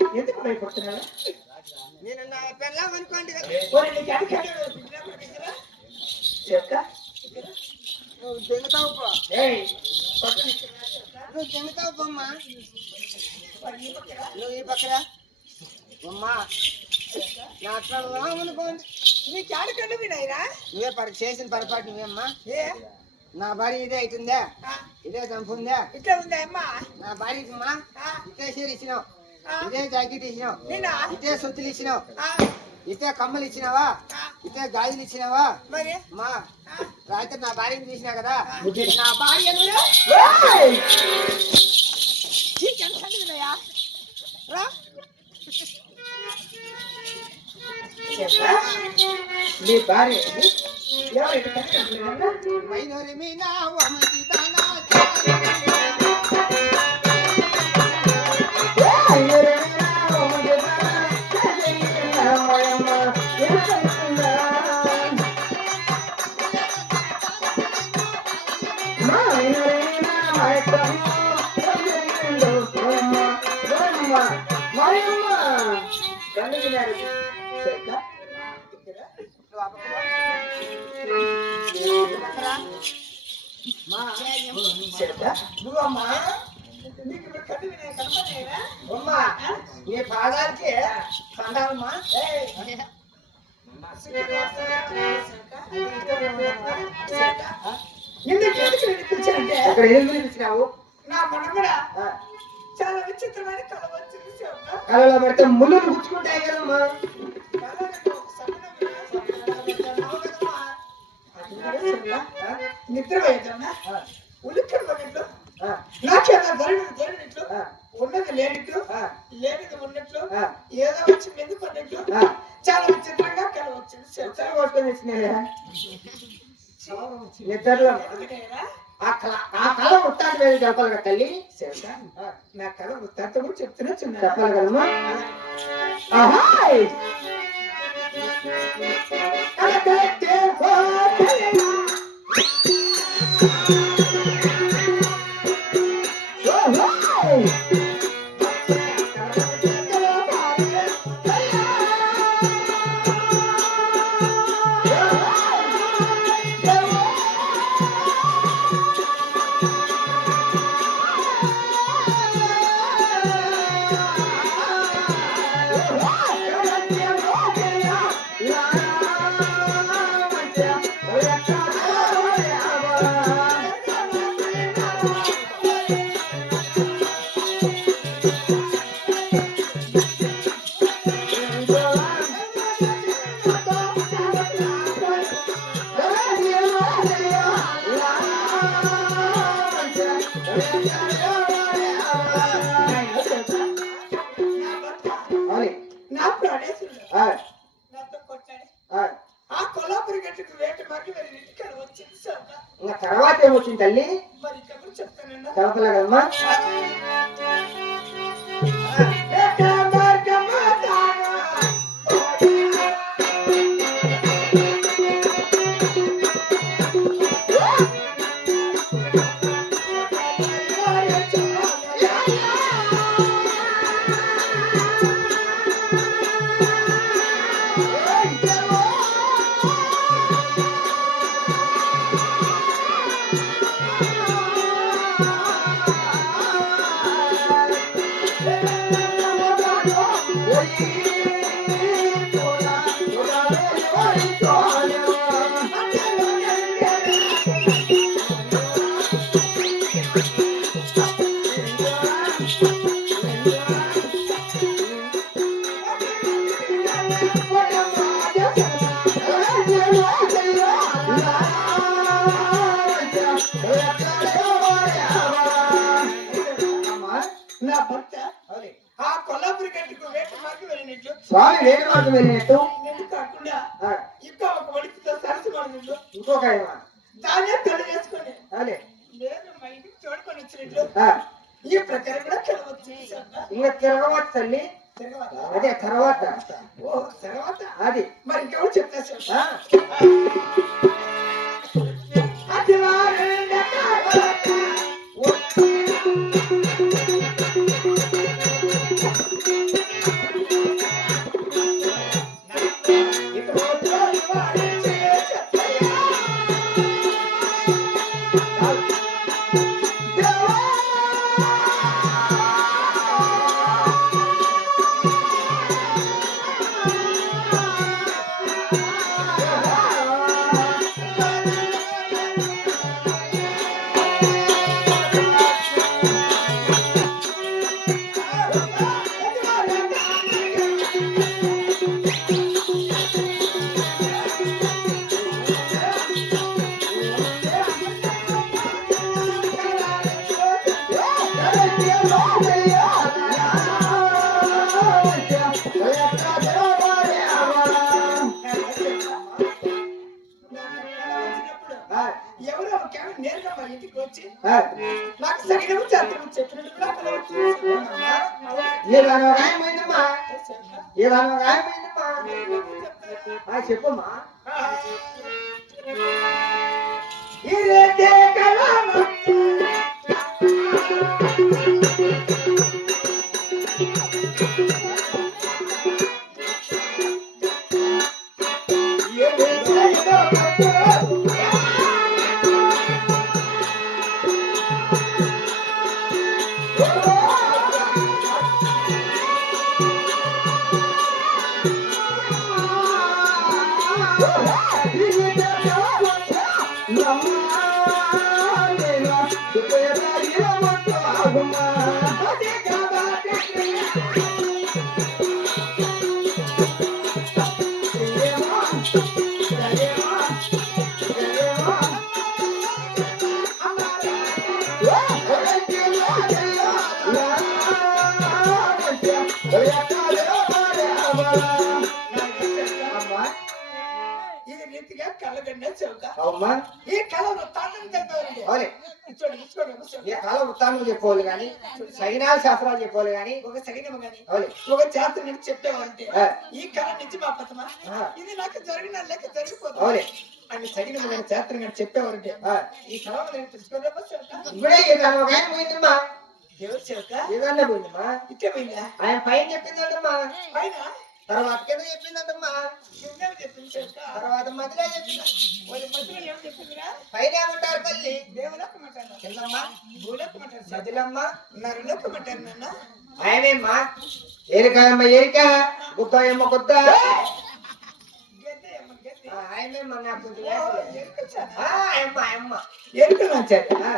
ఎందుకు భయపడుతున్నారా? నేను నా పెళ్ళాం అనుకోండి దెంగతావు నువ్వు దెంగతావు బొమ్మ నువ్వు ఈ పక్కన బొమ్మ నా పెళ్ళాం అనుకోండి నీకు ఆడకండి వినాయరా నువ్వే చేసిన పొరపాటు నువ్వేమ్మా నా భార్య ఇదే అవుతుందా ఇదే చంపుందా ఇట్లా ఉందా అమ్మా నా భార్యకి అమ్మా ఇదే చీర ఇచ్చినావు ఇదే జాకెట్ ఇచ్చినావు ఇదే సొత్తులు ఇచ్చినావు ఇదే కమ్మలు ఇచ్చినావా ఇదే గాజులు ఇచ్చినావా మరి మా రాత్రి నా భార్యను చూసినా కదా నా భార్య నీ భార్య మైనోరి మీనా నువ్వమ్మా నీ పాదాలకి కండాలమ్మా అక్కడ ఏం పిలిపించినావు నా మనమడా చాలా విచిత్రమైన కళ వచ్చింది కళలో పడితే ముళ్ళు గుచ్చుకుంటాయి కదమ్మా నిద్ర పోయేదమ్మా ఉలిక్కలు పడినట్లు నాకేదో జరిగినట్లు ఉన్నది లేనిట్లు లేనిది ఉన్నట్లు ఏదో వచ్చి మీద పడినట్లు చాలా విచిత్రంగా కళ వచ్చింది నిద్రలో ఆ కళ ముత్తాడు మీద చెప్పాలి కదా తల్లి నా కళ ముత్తాతో కూడా చెప్తున్నా చిన్న చెప్పాలి కదమ్మా తర్వాత ఏమొచ్చింది తల్లి చెప్పలే కదమ్మా నా భర్త ఆ కొల్లాపురి గట్టుకు వేట మాకు వెళ్ళినట్లు స్వామి వేడి మాకు వెళ్ళినట్టు నిన్ను కాకుండా ఇంకా ఒక వడికితో సరస్సు ಮಾಡಿದ್ರು ఇంకొక ఆయన దాన్నే పెళ్లి చేసుకొని అదే నేను మా ఇంటికి తోడుకొని వచ్చినట్లు ఈ ప్రకారం కూడా కలవచ్చు ఇంకా తిరగవచ్చు తల్లి అదే తర్వాత ఓ తర్వాత అది మరి ఇంకెవరు చెప్తా సార్ ఎవరో ఒక నేరుగా మా ఇంటికి వచ్చి నాకు సగినము చేతము చెప్పినట్టు కూడా కలవచ్చు చెప్పమ్మా ఇది రీతిగా కళ్ళగండే చెవుక అమ్మా ఈ కళ వృత్తాంతం చెప్పేవారండి ఏ కాల వృత్తాంతం చెప్పుకోవాలి కానీ సైనాల శాస్త్రాలు చెప్పుకోవాలి కానీ ఒక సగినము గాని అవును ఒక జాతర నుంచి చెప్పేవారంటే ఈ కళ నుంచి మా పతమా ఇది నాకు జరిగిన లెక్క జరిగిపోతుంది అవునే అని సగినము గాని జాతర కానీ చెప్పేవారంటే ఈ కళ నేను తెలుసుకోలేమో ఇప్పుడే ఒక ఆయన పోయిందమ్మా ఎవరు చెవుక ఏదన్నా పోయిందమ్మా ఇట్టే పోయిందా ఆయన పైన చెప్పిందంటమ్మా పైన తర్వాత కింద చెప్పిందంటమ్మా కిందేం చెప్పింది చెవుక తర్వాత మధ్యలో చెప్పింది వాళ్ళ మధ్యలో ఏం చెప్పిందిరా పైన ఏమంటారు తల్లి దేవులక్కమంటారు కిందమ్మా భూలక్కమంటారు మధ్యలమ్మా నరులక్కమంటారు నాన్న ఆయనేమ్మా ఏరికాయమ్మ ఏరిక గుత్తాయమ్మ గుత్త గద్దె అమ్మ గద్దె ఆయనేమ్మా నాకు కొంచెం ఎరుకొచ్చానా ఆయమ్మ ఆయమ్మ ఎరుకలు వచ్చారు ఆ,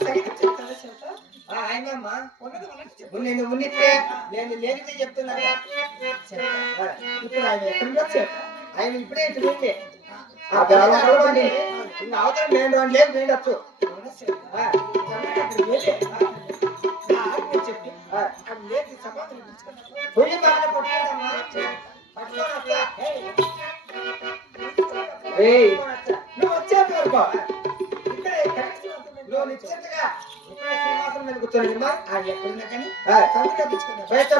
సగిన చెప్తారా చెవుక ఆయనమ్మా ఉన్నది ఉన్నట్టు చెప్పు నేను ఉన్నితే నేను లేనితే చెప్తున్నా ఇప్పుడు ఆయన ఎక్కడ వచ్చారు ఆయన ఇప్పుడే ఇటు నుండి ఆ పిల్లలు ఇంకా అవతల మెయిన్ రోడ్ లేదు మెయిన్ వచ్చు చెప్పి పుయ్యి బాగా కొట్టాడమ్మా పట్టుకొని వస్తా నువ్వు వచ్చేది వరకు ఇక్కడే నువ్వు నిశ్చింతగా ఇక్కడ శ్రీనివాసం మీద కూర్చోండి అమ్మా ఎక్కడున్నా కానీ బయట